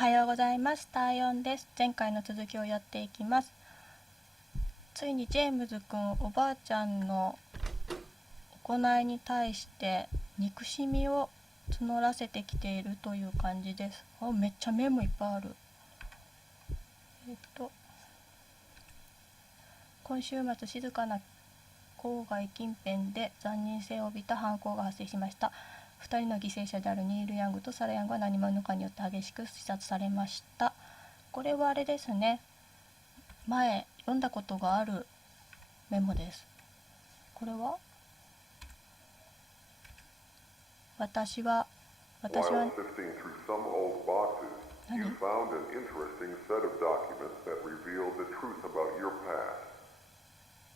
はようございます。ターヨンです。前回の続きをやっていきます。ついにジェームズくん、おばあちゃんの行いに対して憎しみを募らせてきているという感じです。めっちゃメモいっぱいある。今週末、静かな郊外近辺で残忍性を帯びた犯行が発生しました。2人の犠牲者であるニール・ヤングとサラ・ヤングは何者かによって激しく刺殺されました。これはあれですね。前読んだことがあるメモです。これは私は何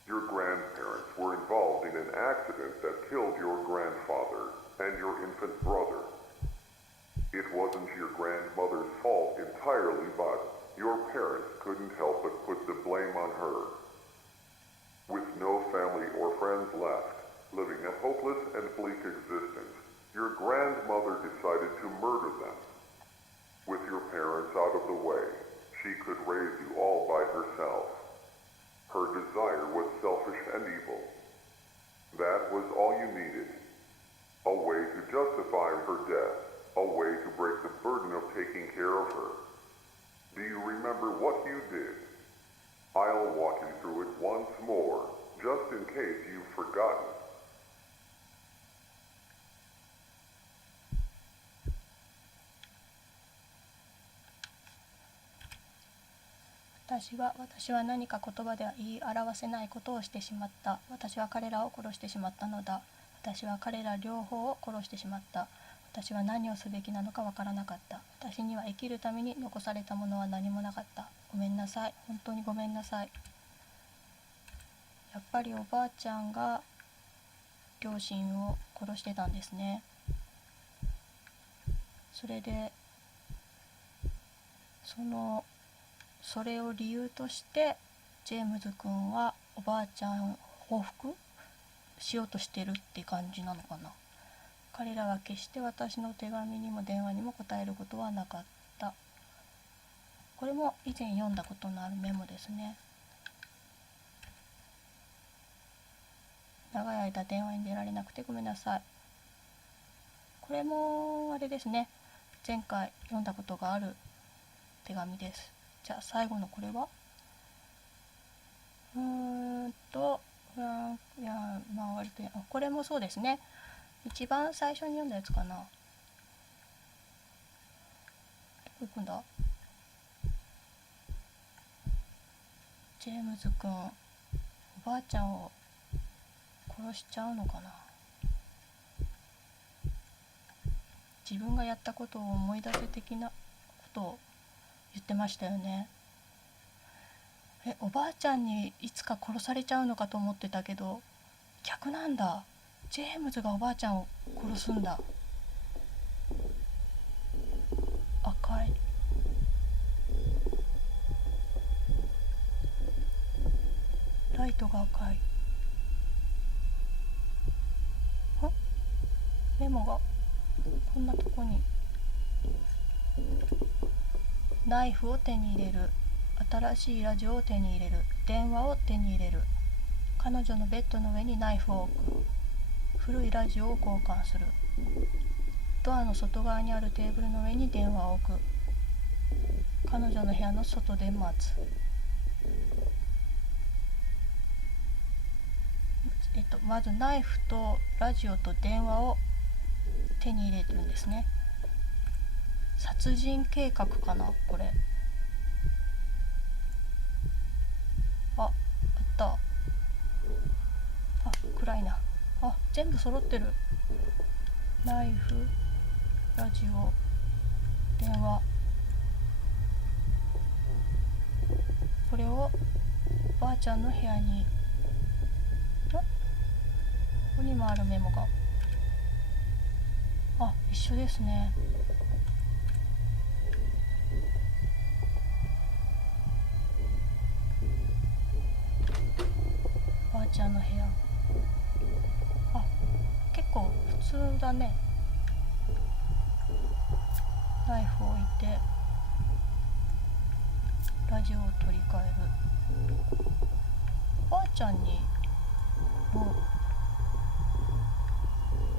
Your grandparents were involved in an accident that killed your grandfather and your infant brother. It wasn't your grandmother's fault entirely, but your parents couldn't help but put the blame on her. With no family or friends left, living a hopeless and bleak existence, your grandmother decided to murder them. With your parents out of the way, she could raise you all by herself.Her desire was selfish and evil. That was all you needed. A way to justify her death. A way to break the burden of taking care of her. Do you remember what you did? I'll walk you through it once more, just in case you've forgotten.私は何か言葉では言い表せないことをしてしまった。私は彼らを殺してしまったのだ。私は彼ら両方を殺してしまった。私は何をすべきなのかわからなかった。私には生きるために残されたものは何もなかった。ごめんなさい。本当にごめんなさい。やっぱりおばあちゃんが両親を殺してたんですね。それでそれを理由としてジェームズ君はおばあちゃんを報復しようとしてるって感じなのかな。彼らは決して私の手紙にも電話にも答えることはなかった。これも以前読んだことのあるメモですね。長い間電話に出られなくてごめんなさい。これもあれですね。前回読んだことがある手紙です。じゃあ最後のこれは割とこれもそうですね。一番最初に読んだやつかな。どこ行くんだ。ジェームズ君、おばあちゃんを殺しちゃうのかな。自分がやったことを思い出せ的なことを言ってましたよね。おばあちゃんにいつか殺されちゃうのかと思ってたけど逆なんだ。ジェームズがおばあちゃんを殺すんだ。赤いライトが赤い。メモがこんなとこに。ナイフを手に入れる。新しいラジオを手に入れる。電話を手に入れる。彼女のベッドの上にナイフを置く。古いラジオを交換する。ドアの外側にあるテーブルの上に電話を置く。彼女の部屋の外で待つ。まずナイフとラジオと電話を手に入れてるんですね。殺人計画かなこれ。あった。暗いな。全部揃ってる。ナイフ、ラジオ、電話。これをおばあちゃんの部屋に。ここにもあるメモが。一緒ですね。おばあちゃんの部屋。結構普通だね。ナイフを置いてラジオを取り替える。ばあちゃんにの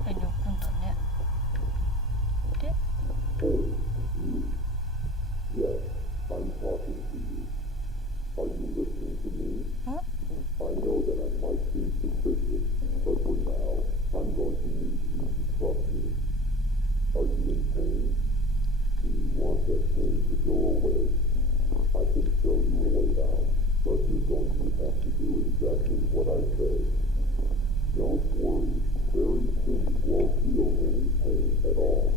あれに置くんだね。で、Yes, I'm talking to you. Are you listening to me? I know that I might seem suspicious, but for now, I'm going to need you to trust me. Are you in pain? Do you want that pain to go away? I can show you a way out, but you're going to have to do exactly what I say. Don't worry, very soon you won't feel any pain at all.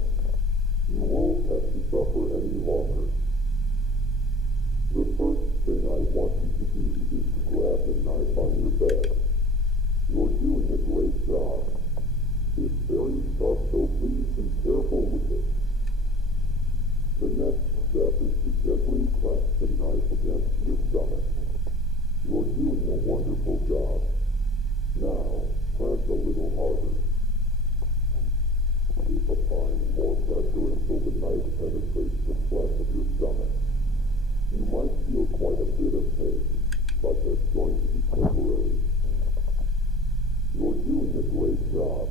You won't have to suffer any longer. The first thing I want you to do is to grab the knife on your bed. You're doing a great job. It's very sharp, so please be careful with it. The next step is to gently press the knife against your stomach. You're doing a wonderful job. Now, press a little harder. Keep applying more pressure until the knife penetrates the flesh of your stomach. You might feel quite a bit of pain, but that's going to be temporary. You're doing a great job.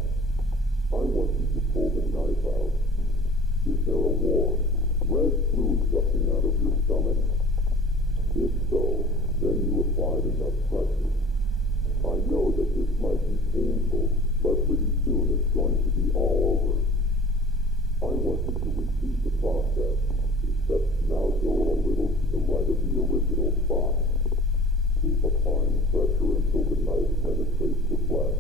I want you to pull the knife out. Is there a warm, red fluid gushing out of your stomach? If so, then you applied enough pressure. I know that this might be painful, but pretty soon it's going to be all over. I want you to repeat the process, except now go a little to the right of the original spot. Keep applying pressure until the knife penetrates the flesh.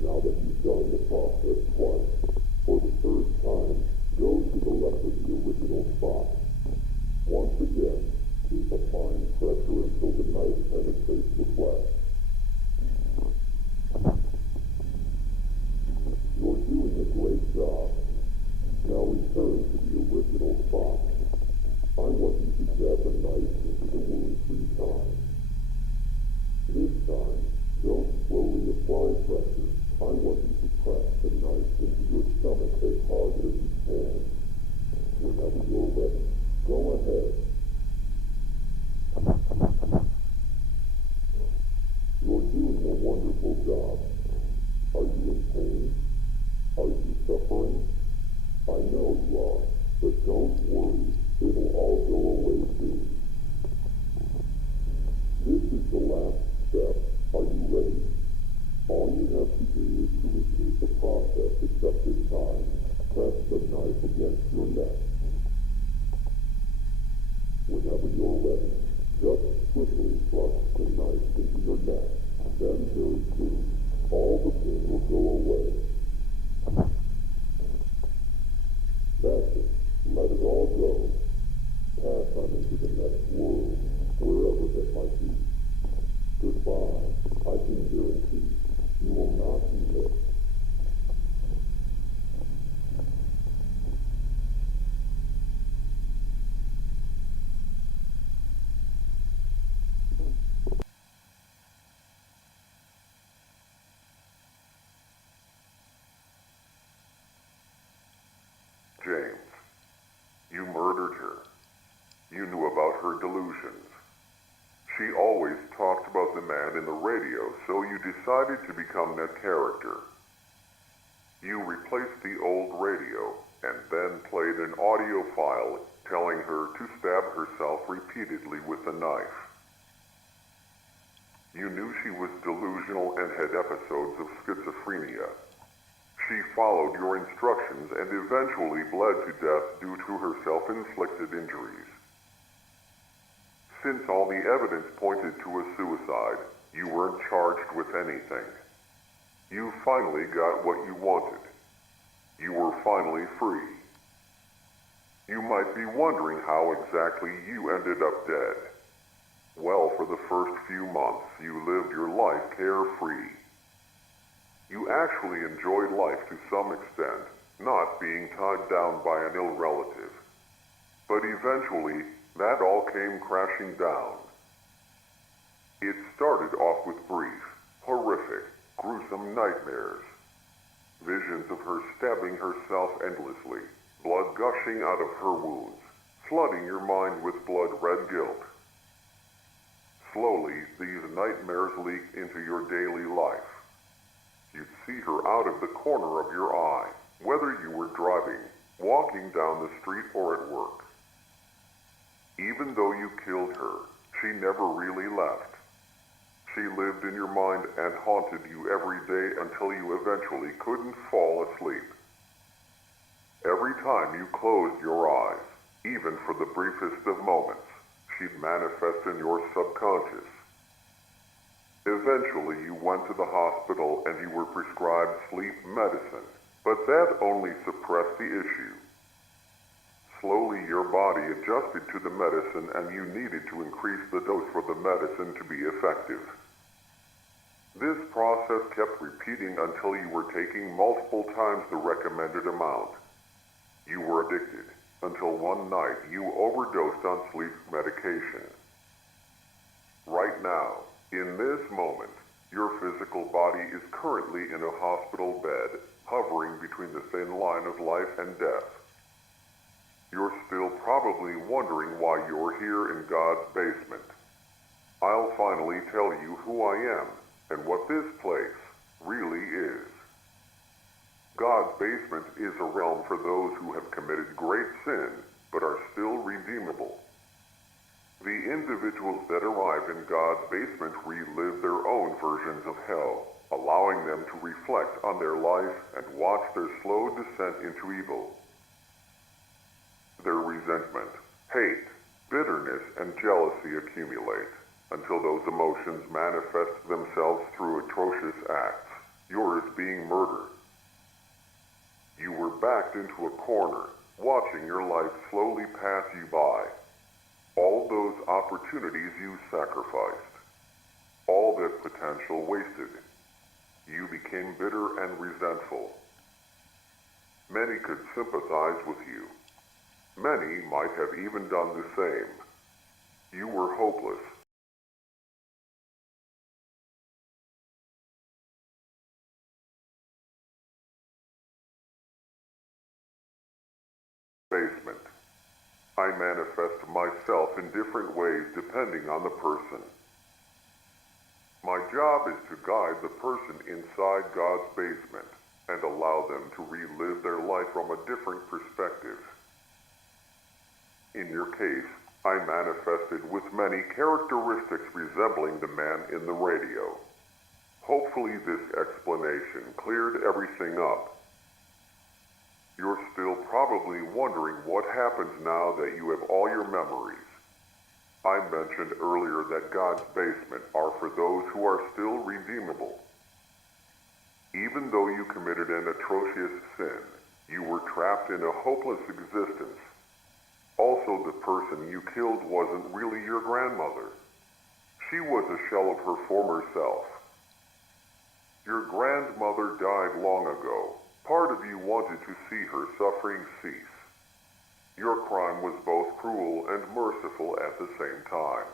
Now that you've done the process twice, for the third time, go to the left of the original spot. Once again, keep applying pressure until the knife penetrates the flesh. You're doing a great job. Now return to the original spot. I want you to jab the knife into the wound 3 times. This time, don't slowly apply pressure. I want you to press the knife into your stomach as hard as you can. Whenever you're ready, go ahead. You're doing a wonderful job. Are you in pain? Are you suffering? I know you are, but don't worry, it'll all go away soon. This is the last step. Are you ready? All you have to do is to repeat the process, except this time, press the knife against your neck. Whenever you're ready, just quickly thrust the knife into your neck. Then very soon, all the pain will go away. That's it. Let it all go. Pass on into the next world, wherever that might be. Goodbye. I can guarantee you will not be missed. James, you murdered her. You knew about her delusions. She always talked about the man in the radio, so you decided to become that character. You replaced the old radio and then played an audio file telling her to stab herself repeatedly with a knife. You knew she was delusional and had episodes of schizophrenia. She followed your instructions and eventually bled to death due to her self-inflicted injuries. Since all the evidence pointed to a suicide, you weren't charged with anything. You finally got what you wanted. You were finally free. You might be wondering how exactly you ended up dead. Well, for the first few months, you lived your life carefree. You actually enjoyed life to some extent, not being tied down by an ill relative. But eventually, that all came crashing down. It started off with brief, horrific, gruesome nightmares. Visions of her stabbing herself endlessly, blood gushing out of her wounds, flooding your mind with blood-red guilt. Slowly, these nightmares leaked into your daily life. You'd see her out of the corner of your eye, whether you were driving, walking down the street, or at work. Even though you killed her, she never really left. She lived in your mind and haunted you every day until you eventually couldn't fall asleep. Every time you closed your eyes, even for the briefest of moments, she'd manifest in your subconscious. Eventually, you went to the hospital and you were prescribed sleep medicine, but that only suppressed the issue. Slowly, your body adjusted to the medicine and you needed to increase the dose for the medicine to be effective. This process kept repeating until you were taking multiple times the recommended amount. You were addicted until one night you overdosed on sleep medication. Right now, in this moment, your physical body is currently in a hospital bed, hovering between the thin line of life and death. You're still probably wondering why you're here in God's basement. I'll finally tell you who I am and what this place really is. God's basement is a realm for those who have committed great sin but are still redeemable. The individuals that arrive in God's basement relive their own versions of hell, allowing them to reflect on their life and watch their slow descent into evil. Their resentment, hate, bitterness, and jealousy accumulate until those emotions manifest themselves through atrocious acts, yours being murder. You were backed into a corner, watching your life slowly pass you by. All those opportunities you sacrificed. All that potential wasted. You became bitter and resentful. Many could sympathize with you. Many might have even done the same. You were hopeless. Basement. I manifest myself in different ways depending on the person. My job is to guide the person inside God's basement and allow them to relive their life from a different perspective. In your case, I manifested with many characteristics resembling the man in the radio. Hopefully this explanation cleared everything up. You're still probably wondering what happens now that you have all your memories. I mentioned earlier that God's basement are for those who are still redeemable. Even though you committed an atrocious sin, you were trapped in a hopeless existence. Also, the person you killed wasn't really your grandmother. She was a shell of her former self. Your grandmother died long ago. Part of you wanted to see her suffering cease. Your crime was both cruel and merciful at the same time.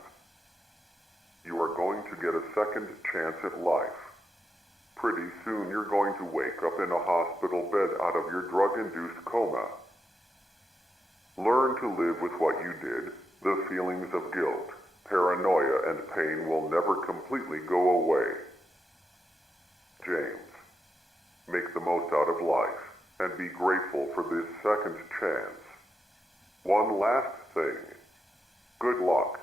You are going to get a second chance at life. Pretty soon you're going to wake up in a hospital bed out of your drug-induced coma. Learn to live with what you did. The feelings of guilt, paranoia, and pain will never completely go away. James. Make the most out of life, and be grateful for this second chance. One last thing. Good luck.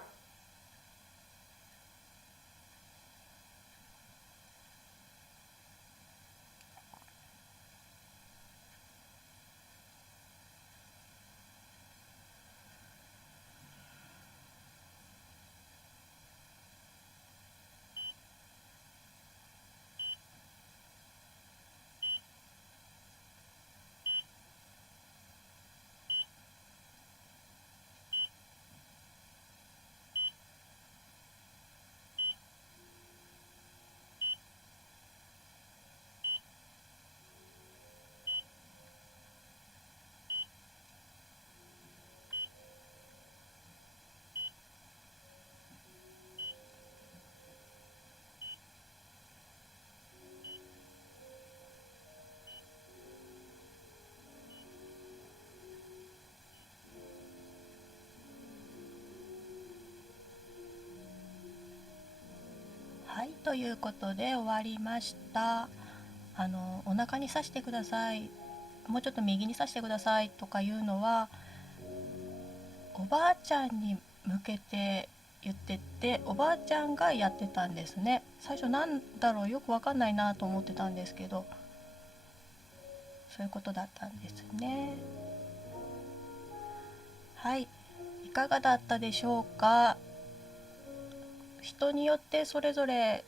ということで終わりました。お腹に刺してください、もうちょっと右に刺してくださいとかいうのはおばあちゃんに向けて言ってて、おばあちゃんがやってたんですね。最初なんだろう、よくわかんないなと思ってたんですけど、そういうことだったんですね。はい、いかがだったでしょうか。人によってそれぞれ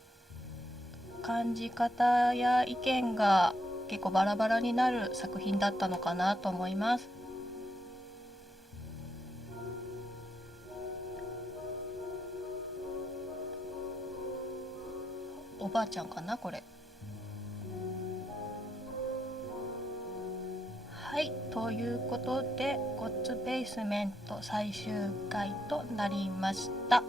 感じ方や意見が結構バラバラになる作品だったのかなと思います。おばあちゃんかなこれ。はい、ということでゴッツベースメント最終回となりました。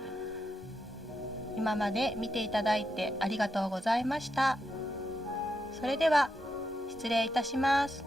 今まで見ていただいてありがとうございました。それでは失礼いたします。